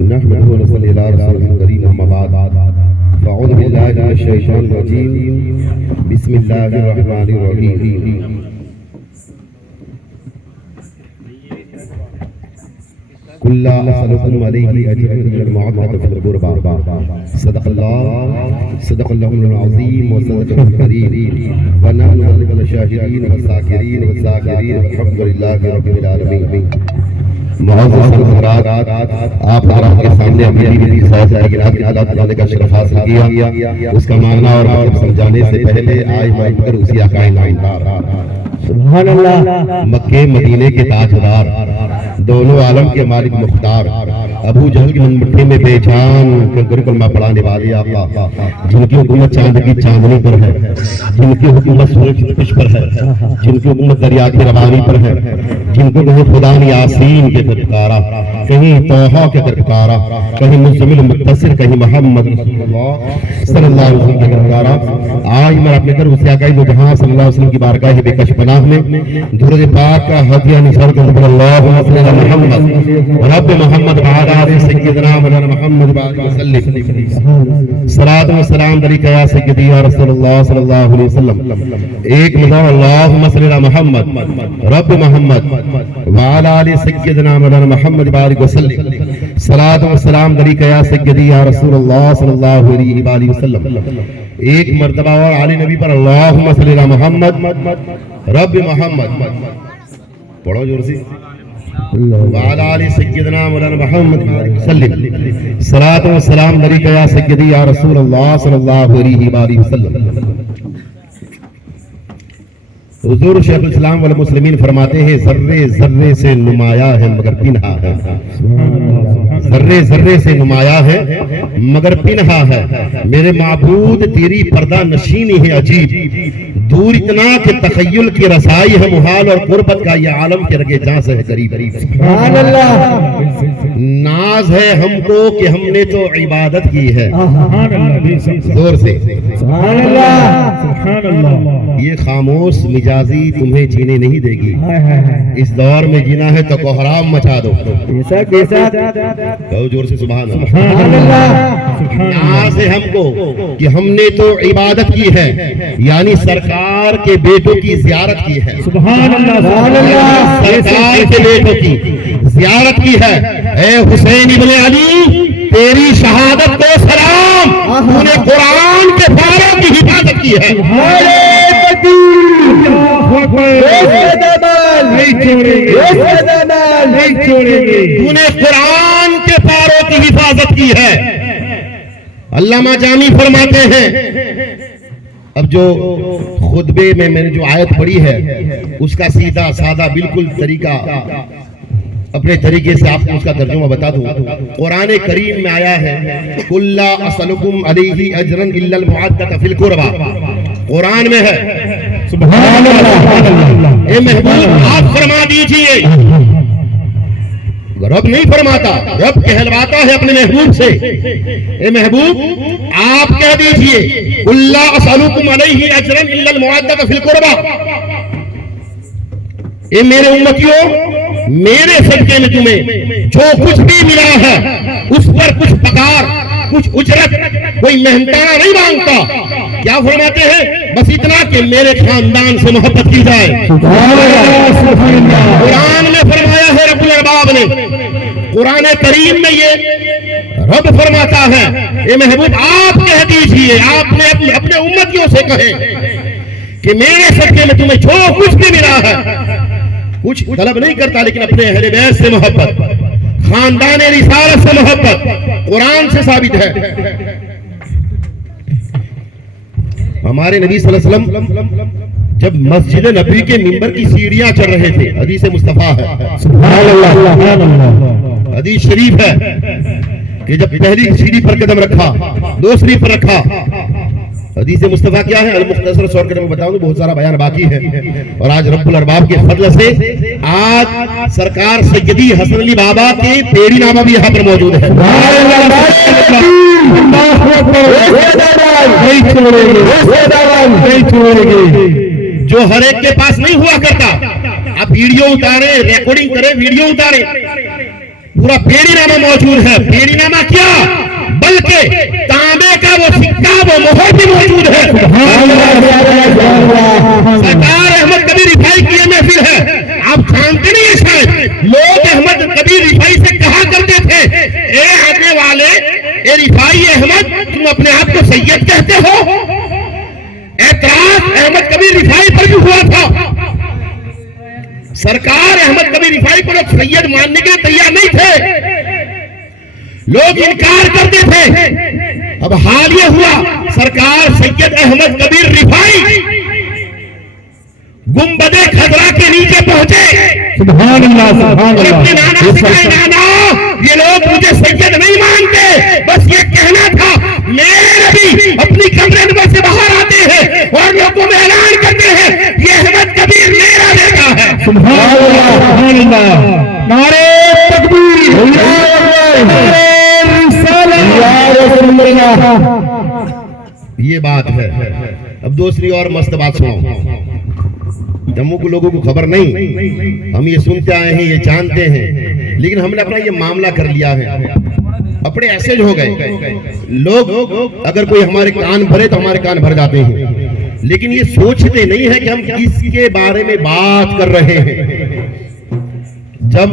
نحمده ونصلي على رسوله الكريم أما بعد فأعوذ بالله من الشيطان الرجيم بسم الله الرحمن الرحيم قل لا أسألكم عليه أجرا إلا المودة في القربى صدق الله العظيم وصدق الكريم ونحن من الشاهدين والذاكرين والحمد لله رب العالمين. معزز حضرات، آپ حضرات کے سامنے اپنی بھی کائنات کے اللہ تعالیٰ نے کا شرف حاصل کیا، اس کا معنی اور مطلب سمجھانے سے پہلے آج مان کر اسی آقائے نامدار سبحان اللہ مکے مدینے کے تاجدار، دونوں عالم کے مالک مختار، ابو جہل کی مٹھی میں بے جان کلمہ پڑھانے والے آقا، جن کی حکومت چاند کی چاندنی پر ہے، جن کی حکومت سورج کی تپش پر ہے، جن کی حکومت دریا کی روانی پر ہے، جن کو کہیں خدا نے یاسین کے در پکارا، کہیں طٰہٰ کے در پکارا، کہیں مزمل مدثر، کہیں محمد رسول اللہ صلی اللہ علیہ وسلم کے در پکارا. آج میں اپنے در اسے آقائے دو جہاں صلی اللہ علیہ وسلم کی بارگاہ بے کش پناہ میں درود پاک کا ہدیہ نثار کر اللہ صلی اللہ محمد رب محمد بعد سیدنا مولانا محمد بعد وسلم صلاۃ و سلام علیک یا سیدی یا رسول اللہ صلی اللہ علیہ وسلم. ایک مرتبہ اللہم صلی اللہ محمد رب محمد وعلی آل سیدنا مولانا محمد بعد وسلم صلاۃ و سلام علیک یا سیدی یا رسول اللہ صلی اللہ علیہ وسلم. ایک مرتبہ اور علی نبی پر اللہم صلی اللہ محمد رب محمد پڑھو جور سے وعلی آل سیدنا مولانا محمد وسلم صلاۃ و سلام علیک یا سیدی یا رسول اللہ صلی اللہ علیہ وسلم. حضور شیخ الاسلام والمسلمین فرماتے ہیں ذرے ذرے سے نمایاں ہے مگر پنہا ہے، ذرے ذرے سے نمایاں ہے مگر پنہا ہے. میرے معبود تیری پردہ نشینی ہے عجیب، دور اتنا کہ تخیل کی رسائی ہے محال، اور قربت کا یہ عالم کے رگے جاں سے ہے قریب. سبحان اللہ. ناز ہے ہم کو کہ ہم نے تو عبادت کی ہے، زور سے سبحان اللہ سبحان اللہ. یہ خاموش مجازی تمہیں جینے نہیں دے گی، اس دور میں جینا ہے تو کوہرام مچا دو. کہو جور سے سبحان اللہ. ناز ہے ہم کو کہ ہم نے تو عبادت کی ہے، یعنی سرکار کے بیٹوں کی زیارت کی ہے. سبحان اللہ. سرکار کے بیٹوں کی زیارت کی ہے. اے حسین ابن علی تیری شہادت کو سلام، تو نے قرآن کے پاروں کی حفاظت کی ہے. تو نے قرآن کے پاروں کی حفاظت کی ہے. علامہ جامی فرماتے ہیں، اب جو خطبے میں نے جو آیت پڑھی ہے اس کا سیدھا سادہ بالکل طریقہ اپنے طریقے سے آپ کو اس کا ترجمہ بتا دوں. قرآن کریم میں آیا ہے قُلْ لَا أَسْأَلُكُمْ عَلَيْهِ أَجْرًا إِلَّا الْمَوَدَّةَ فِي الْقُرْبَى. قرآن میں ہے. سبحان اللہ. اے محبوب آپ فرما دیجئے، رب نہیں فرماتا، رب کہلواتا ہے اپنے محبوب سے. اے محبوب آپ کہہ دیجئے قُلْ لَا أَسْأَلُكُمْ عَلَيْهِ أَجْرًا إِلَّا الْمَوَدَّةَ فِي الْقُرْبَى. اے میرے امتیوں، میرے صدقے میں تمہیں جو کچھ بھی ملا ہے اس پر کچھ پکار، کچھ اجرت، کوئی محنتانہ نہیں مانگتا. کیا فرماتے ہیں؟ بس اتنا کہ میرے خاندان سے محبت کی جائے. قرآن میں فرمایا ہے رب الارباب نے، قرآن کریم میں یہ رب فرماتا ہے اے محبوب آپ کہہ دیجئے، آپ نے اپنے امتیوں سے کہے کہ میرے صدقے میں تمہیں جو کچھ بھی ملا ہے، کچھ طلب نہیں کرتا لیکن اپنے اہل بیت سے محبت، خاندان رسالت سے محبت قرآن سے ثابت ہے. ہمارے نبی صلی اللہ علیہ وسلم جب مسجد نبی کے منبر کی سیڑھیاں چڑھ رہے تھے، حدیث مصطفیٰ ہے، سبحان اللہ، حدیث شریف ہے کہ جب پہلی سیڑھی پر قدم رکھا، دوسری پر رکھا. حدیث مصطفیٰ کیا ہے؟ المختصر سور کے میں بتاؤں، بہت سارا بیان باقی ہے. اور آج رب الارباب کے فضل سے آج سرکار سیدی حسن علی بابا کے پیری نامہ بھی یہاں پر موجود ہے. جو ہر ایک کے پاس نہیں ہوا کرتا. آپ ویڈیو اتارے، ریکارڈنگ کریں، ویڈیو اتارے، پورا پیڑی نامہ موجود ہے. پیڑی نامہ کیا بلکہ تانبے کا وہ سکہ وہ مہر بھی موجود ہے. سرکار احمد کبیر رفاعی کی یہ محفل ہے. آپ جانتے نہیں ہیں شاید لوگ احمد کبیر رفاعی سے کہا کرتے تھے اے آنے والے اے رفاعی احمد تم اپنے آپ کو سید کہتے ہو. اعتراض احمد کبیر رفاعی پر بھی ہوا تھا. سرکار احمد کبیر رفاعی کو لوگ سید ماننے کے تیار نہیں تھے. لوگ انکار کرتے تھے. اب حال یہ ہوا سرکار سید احمد کبیر رفاعی گنبد خضرا کے نیچے پہنچے. سبحان اللہ سبحان اور اپنے اللہ. نانا سے کہا نانا یہ لوگ مجھے سید نہیں مانتے بس یہ کہنا تھا. میرے نبی اپنی کمرے نمبر سے باہر آتے ہیں اور لوگوں میں اعلان کرتے ہیں یہ احمد کبیر میرا بیٹا ہے. سبحان اللہ سبحان اللہ. نعرہ تکبیر یہ بات ہے. اب دوسری اور مست بات سنو. جموں کے لوگوں کو خبر نہیں, ہم یہ سنتے آئے ہیں یہ جانتے ہیں, لیکن ہم نے اپنا یہ معاملہ کر لیا ہے. اپنے ایسے ہو گئے لوگ اگر کوئی ہمارے کان بھرے تو ہمارے کان بھر جاتے ہیں, لیکن یہ سوچتے نہیں ہے کہ ہم کس کے بارے میں بات کر رہے ہیں. جب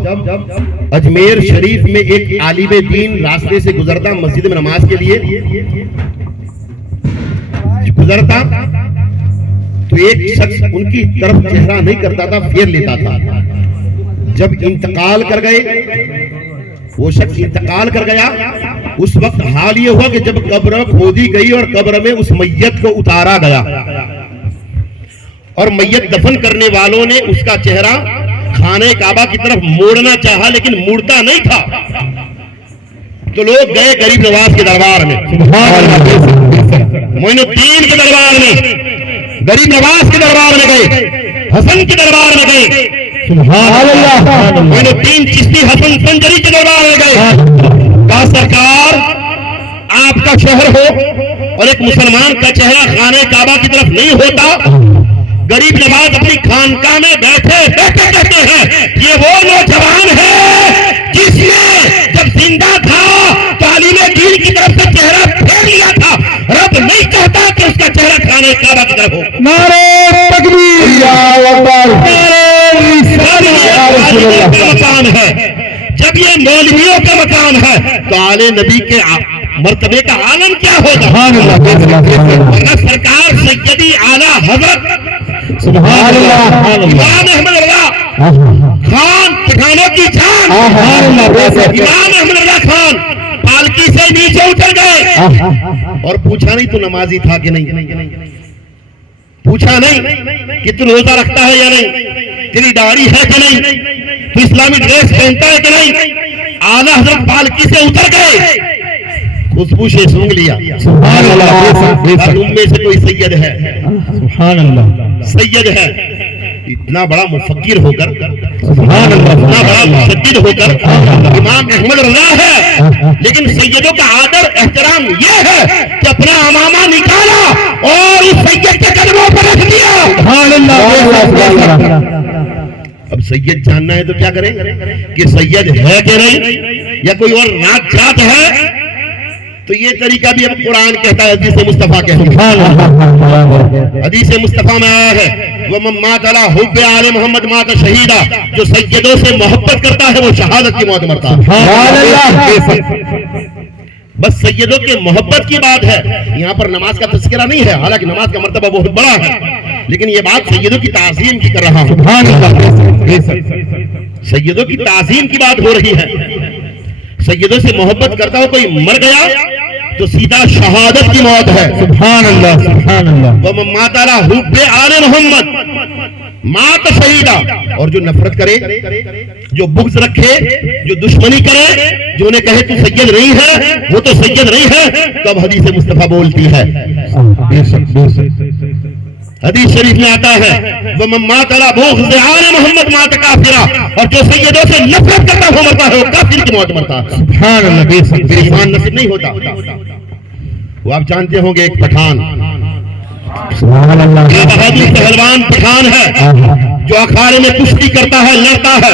اجمیر شریف میں ایک عالم دین راستے سے گزرتا مسجد میں نماز کے لیے گزرتا تو ایک شخص ان کی طرف چہرہ نہیں کرتا تھا, پھیر لیتا تھا. جب انتقال کر گئے وہ شخص انتقال کر گیا اس وقت حال یہ ہوا کہ جب قبر کھودی گئی اور قبر میں اس میت کو اتارا گیا اور میت دفن کرنے والوں نے اس کا چہرہ خانہ کعبہ کی طرف موڑنا چاہا لیکن موڑتا نہیں تھا. تو لوگ گئے غریب نواز کے دربار میں, معین الدین کے دربار میں, غریب نواز کے دربار میں گئے, حسن کے دربار میں گئے, معین الدین چشتی حسن سنجری کے دربار میں گئے. کہا سرکار آپ کا شوہر ہو اور ایک مسلمان کا چہرہ خانہ کعبہ کی طرف نہیں ہوتا. غریب نواز اپنی خانقاہ میں بیٹھے بیٹھے کہتے ہیں یہ وہ نوجوان ہے جس نے جب زندہ تھا تو عالم دین کی طرف سے چہرہ پھیر لیا تھا. رب نہیں کہتا کہ اس کا چہرہ خانہ کعبہ کی طرف ہو. نعرہ تکبیر مکان ہے. جب یہ مولویوں کا مکان ہے تو آل نبی کے مرتبے کا عالم کیا ہوگا. ورنہ سرکار سیدی اعلیٰ حضرت سبحان اللہ امام احمد رضا خان پٹھانوں کی جان امام احمد رضا خان پالکی سے نیچے اتر گئے اور پوچھا نہیں تو نمازی تھا کہ نہیں, پوچھا نہیں کہ تو روزہ رکھتا ہے یا نہیں, تیری داڑھی ہے کہ نہیں, تو اسلامی ڈریس پہنتا ہے کہ نہیں. اعلیٰ حضرت پالکی سے اتر گئے, خوشبو سے سونگ لیا. سبحان اللہ. ان میں سے کوئی سید ہے, سبحان اللہ سید ہے. اتنا بڑا مفکر ہو کر, سبحان اللہ, اتنا بڑا مجدد ہو کر امام احمد رضا ہے, لیکن سیدوں کا آدر احترام یہ ہے کہ اپنا امامہ نکالا اور اس سید کے قدموں پر رکھ دیا. سبحان اللہ. اب سید جاننا ہے تو کیا کریں کہ سید ہے کہ نہیں یا کوئی اور نات جات ہے, تو یہ طریقہ بھی اب قرآن کہتا ہے, حدیث مصطفیٰ کہتا ہے. حدیث مصطفیٰ میں آیا ہے وَمَن مَاتَ عَلَىٰ حُبِّ آلِ محمد مَاتَ شَہِیدًا, جو سیدوں سے محبت کرتا ہے وہ شہادت کی موت مرتا ہے. بس سیدوں کے محبت کی بات ہے. یہاں پر نماز کا تذکرہ نہیں ہے, حالانکہ نماز کا مرتبہ بہت بڑا ہے, لیکن یہ بات سیدوں کی تعظیم کی کر رہا ہوں. سیدوں کی تعظیم کی بات ہو رہی ہے. سیدوں سے محبت کرتا ہو کوئی مر گیا تو سیدھا شہادت کی موت ہے. سبحان اللہ سبحان اللہ. وَمَن مَاتَ عَلَىٰ حُبِّ آلِ محمد مَاتَ شَہِیدًا, اور جو نفرت کرے, جو بغض رکھے, جو دشمنی کرے, جو انہیں کہے تو سید نہیں ہے, وہ تو سید نہیں ہے, تب حدیث مصطفیٰ بولتی ہے. حدیث شریف میں آتا ہے وَمَن مَاتَ عَلَىٰ بُغْضِ آلِ محمد مَاتَ کافرا, اور جو سیدوں سے نفرت کرتا ہو مرتا ہے وہ کافر کی موت مرتا ہے. سبحان اللہ. پھر ایمان نصیب نہیں ہوتا. وہ آپ جانتے ہوں گے ایک پٹھان, سبحان اللہ, کیا بہادر پہلوان پٹھان ہے جو اکھاڑے میں کشتی کرتا ہے, لڑتا ہے,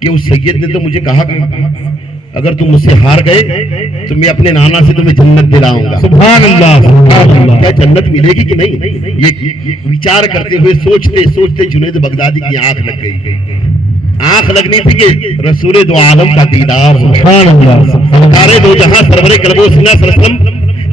کہ اس سید نے تو مجھے کہا کہ اگر تم مجھ سے ہار گئے تو میں اپنے نانا سے تمہیں جنت دلاؤں گا. سبحان اللہ سبحان اللہ. کیا جنت ملے گی کہ نہیں؟ یہ وچار کرتے ہوئے سوچتے سوچتے جنید بغدادی کی آنکھ لگ گئی. آنکھ لگنی تھی کہ رسول دو عالم کا دیدار ہو. سبحان اللہ سبحان اللہ. سارے دو جہاں سرور قلب و سینہ صلی اللہ علیہ وسلم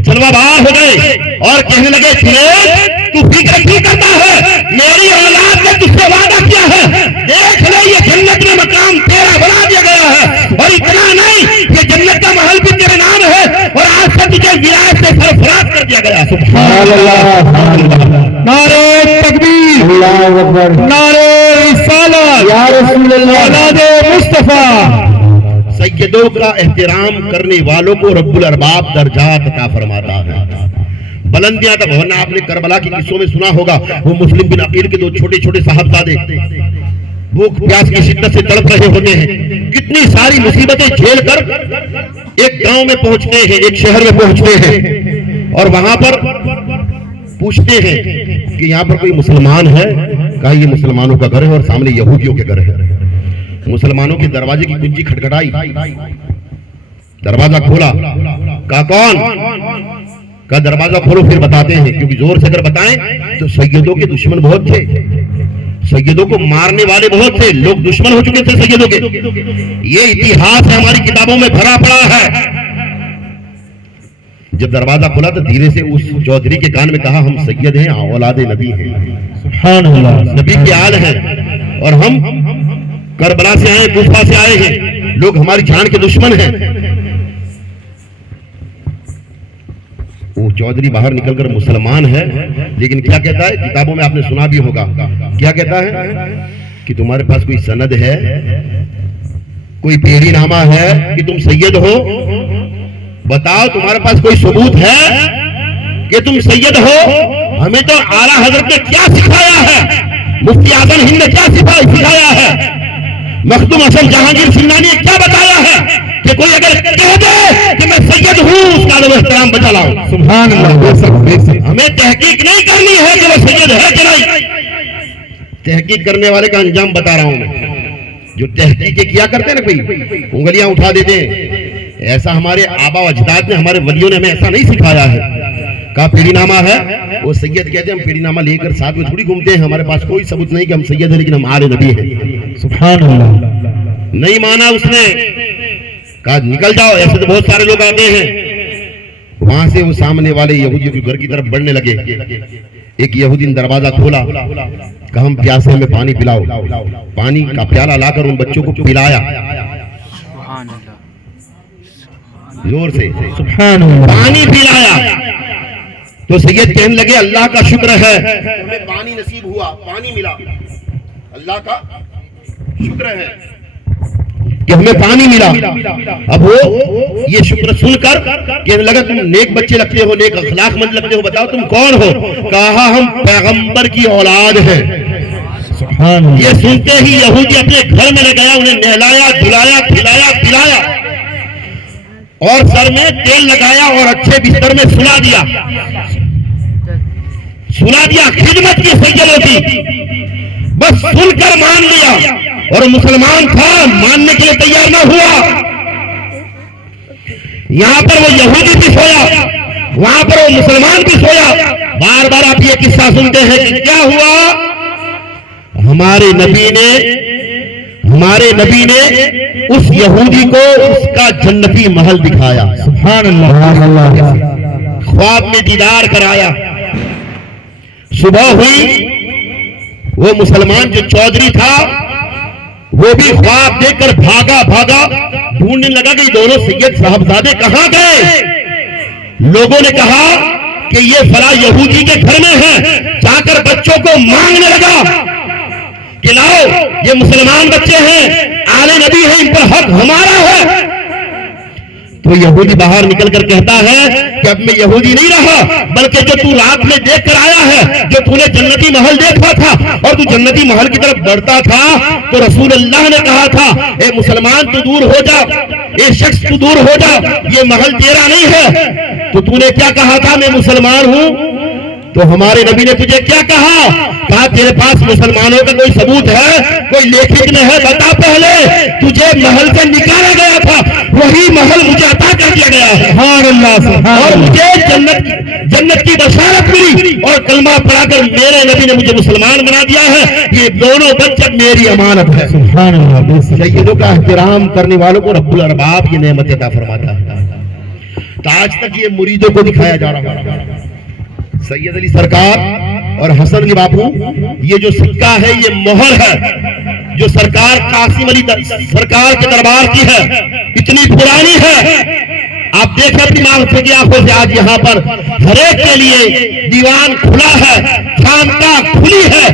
جلوہ بار ہو گئے اور کہنے لگے جنید تو فکر کیوں کرتا ہے؟ میری اولاد نے تجھ سے وعدہ کیا ہے، دیکھ لے یہ جنت میں مقام تیرا بنا دیا گیا ہے. اور اتنا نہیں، یہ جنت کا محل بھی تیرے نام ہے اور آج سے تجھے ولایت سے سرفراز کر دیا گیا. سبحان اللہ سبحان اللہ. نعرہ تکبیر، اللہ اکبر، نعرہ رسالت، یا رسول اللہ، اولاد مصطفیٰ. سیدوں کا احترام کرنے والوں کو رب الارباب درجات عطا فرماتا ہے، بلندیاں تک. ورنہ آپ نے کربلا کی قصوں میں سنا ہوگا، وہ مسلم بن عقیل کے دو چھوٹے چھوٹے صاحبزادے بھوک پیاس کی شدت سے تڑپ رہے ہوتے ہیں، کتنی ساری مصیبتیں جھیل کر ایک گاؤں میں پہنچتے ہیں، ایک شہر میں پہنچتے ہیں اور وہاں پر پوچھتے ہیں کہ یہاں پر کوئی مسلمان ہے؟ کہا یہ مسلمانوں کا گھر ہے اور سامنے یہودیوں کے گھر ہے. مسلمانوں کے دروازے کی کنجی کھٹکھٹائی، دروازہ کھولا. کہا کون؟ کہا دروازہ کھولو پھر بتاتے ہیں. کیونکہ زور سے اگر بتائیں تو سیدوں کے دشمن بہت تھے، سیدوں کو مارنے والے بہت تھے، لوگ دشمن ہو چکے تھے سیدوں کے. یہ اتہاس ہماری کتابوں میں بھرا پڑا ہے. جب دروازہ کھلا تو دھیرے سے اس چودھری کے کان میں کہا ہم سید ہیں، اولاد نبی ہیں، سبحان اللہ. نبی کے آل ہیں اور ہم کربلا سے آئے، کوفہ سے آئے ہیں، لوگ ہماری جان کے دشمن ہیں. وہ چودھری باہر نکل کر مسلمان ہے، لیکن کیا کہتا ہے؟ کتابوں میں آپ نے سنا بھی ہوگا، کیا کہتا ہے کہ تمہارے پاس کوئی سند ہے، کوئی پیڑی نامہ ہے کہ تم سید ہو؟ بتاؤ تمہارے پاس کوئی ثبوت ہے کہ تم سید ہو؟ ہمیں تو اعلیٰ حضرت نے کیا سکھایا ہے، مفتی اعظم ہند نے کیا سکھایا ہے، مخدوم حسن جہانگیر سمنانی نے کیا بتایا ہے کہ کوئی اگر کہہ دے کہ میں سید ہوں اس کا ادب و احترام بچا لاؤ. سبحان اللہ. ہمیں تحقیق نہیں کرنی ہے کہ وہ سید ہے کہ نہیں، تحقیق کرنے والے کا انجام بتا رہا ہوں میں. جو تحقیق کیا کرتے ہیں نا، کوئی انگلیاں اٹھا دیتے ہیں، ایسا ہمارے آبا و اجداد نے، ہمارے ولیوں نے ہمیں ایسا نہیں سکھایا ہے. کہا پیڑی نامہ ہے، وہ سید کہتے ہیں ہم پیڑی نامہ لے کر ساتھ میں تھوڑی گھومتے ہیں، ہمارے پاس کوئی ثبوت نہیں کہ ہم سید ہیں، لیکن ہم آل نبی ہیں. سبحان اللہ. نہیں مانا اس نے. کہا نکل جاؤ، ایسے تو بہت سارے لوگ آتے ہیں. وہاں سے وہ سامنے والے یہودیوں کے گھر کی طرف بڑھنے لگے. ایک یہودی نے دروازہ کھولا، کہا ہم پیاسے ہمیں پانی پلاؤ. پانی کا پیالہ لا کر ان بچوں کو پلایا زور سے، سبحان اللہ. پانی پلایا. تو سید کہنے لگے اللہ کا شکر ہے ہمیں پانی نصیب ہوا، پانی ملا. اللہ کا شکر ہے کہ ہمیں پانی ملا. اب وہ یہ شکر سن کر کہنے لگا تم نیک بچے لگتے ہو، نیک اخلاق مند لگتے ہو، بتاؤ تم کون ہو؟ کہا ہم پیغمبر کی اولاد ہیں. سبحان اللہ. یہ سنتے ہی یہودی اپنے گھر میں لے گیا، انہیں نہلایا، دھلایا، کھلایا، پلایا اور سر میں تیل لگایا اور اچھے بستر میں سلا دیا. خدمت کی سیدوں کی. بس سن کر مان لیا اور مسلمان تھا، ماننے کے لیے تیار نہ ہوا. یہاں پر وہ یہودی بھی سویا، وہاں پر وہ مسلمان بھی سویا. بار بار آپ یہ قصہ سنتے ہیں کہ کیا ہوا؟ ہمارے نبی نے اس یہودی کو اس کا جنتی محل دکھایا. سبحان اللہ. خواب میں دیدار کرایا. صبح ہوئی، وہ مسلمان جو چودھری تھا وہ بھی خواب دیکھ کر بھاگا ڈھونڈنے لگا کہ یہ دونوں سید صاحبزادے کہاں گئے. لوگوں نے کہا کہ یہ فلاں یہودی کے گھر میں ہے. جا کر بچوں کو مانگنے لگا کہ لاؤ یہ مسلمان بچے ہیں، آل نبی ہیں، ان پر حق ہمارا ہے. تو یہودی باہر نکل کر کہتا ہے کہ اب میں یہودی نہیں رہا، بلکہ جو تو رات میں دیکھ کر آیا ہے، جو تو نے جنتی محل دیکھا تھا اور تو جنتی محل کی طرف بڑھتا تھا تو رسول اللہ نے کہا تھا اے مسلمان تو دور ہو جا، اے شخص تو دور ہو جا، یہ محل تیرا نہیں ہے. تو نے کیا کہا تھا؟ میں مسلمان ہوں. تو ہمارے نبی نے تجھے کیا کہا؟ کہا تیرے پاس مسلمانوں کا کوئی ثبوت ہے، کوئی لکھت میں ہے؟ بتا پہلے تجھے محل سے نکالا گیا تھا، وہی محل مجھے عطا کر دیا گیا ہے، سبحان اللہ سبحان اور اللہ مجھے جنت کی بشارت ملی، اور کلمہ پڑھا کر میرے نبی نے مجھے مسلمان بنا دیا ہے۔ یہ دونوں بچے میری امانت ہے۔ سبحان اللہ بے شک۔ سیدوں کا احترام کرنے والوں کو رب الارباب کی نعمت عطا فرماتا ہے۔ تو آج تک یہ مریدوں کو دکھایا جا رہا ہے، سید علی سرکار اور حسن علی باپو، یہ جو سکہ ہے یہ مہر ہے جو سرکار قاسم علی سرکار کے دربار کی ہے، اتنی پرانی ہے۔ آپ دیکھیں اپنی مانگتے کی آنکھوں سے، آج یہاں پر ہر ایک کے لیے دیوان کھلا ہے، خانقاہ کھلی ہے،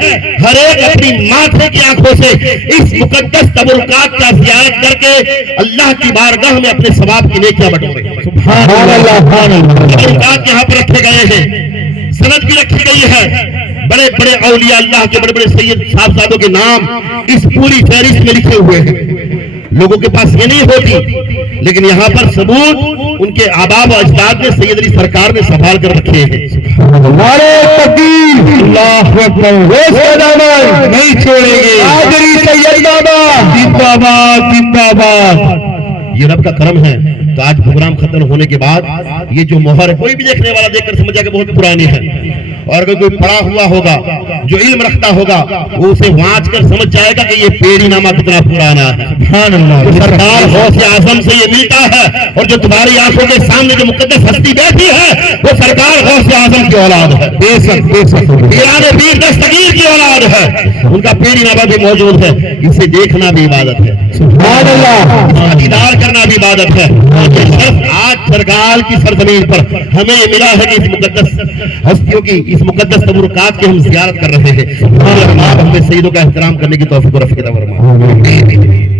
ہر ایک اپنی مانگتے کی آنکھوں سے اس مقدس تبرکات کا زیارت کر کے اللہ کی بارگاہ میں اپنے ثواب کی نیکیاں بٹورے۔ سبحان اللہ سبحان اللہ۔ تبرکات یہاں پر رکھے گئے ہیں، سند بھی رکھی گئی ہے، بڑے بڑے اولیاء اللہ کے بڑے بڑے سید صاحبزادوں کے نام اس پوری فہرست میں لکھے ہوئے ہیں۔ لوگوں کے پاس یہ نہیں ہوتی، لیکن یہاں پر ثبوت ان کے آباء و اجداد نے سید علی سرکار نے سنبھال کر رکھے ہیں۔ نعرہ تکبیر، اللہ اکبر، نہیں چھوڑیں گے، قادری سید بابا زندہ باد زندہ باد۔ یہ رب کا کرم ہے۔ تو آج پروگرام ختم ہونے کے بعد یہ جو مہر ہے، کوئی بھی دیکھنے والا دیکھ کر سمجھ جائے کہ بہت پرانی ہے، اور اگر کوئی پڑھا ہوا ہوگا جو علم رکھتا ہوگا وہ اسے وانچ کر سمجھ جائے گا کہ یہ پیری نامہ کتنا پرانا ہے۔ سبحان اللہ۔ تو سرکار غوث اعظم سے یہ ملتا ہے، اور جو تمہاری آنکھوں کے سامنے جو مقدس ہستی بیٹھی ہے وہ سرکار غوث اعظم کی اولاد ہے، بے شک بے شک۔ پیران پیر دستگیر کی اولاد ہے، ان کا پیری نامہ بھی موجود ہے، اسے دیکھنا بھی عبادت ہے، سبحان اللہ۔ دیدار کرنا بھی عبادت ہے۔ یہ شخص آج سرکار کی سرزمین پر ہمیں یہ ملا ہے کہ اس مقدس ہستیوں کی، اس مقدس تبرکات کی ہم زیارت کر رہے ہیں۔ ہمیں سیدوں کا احترام کرنے کی توفیق و رفیق عطا فرمائے۔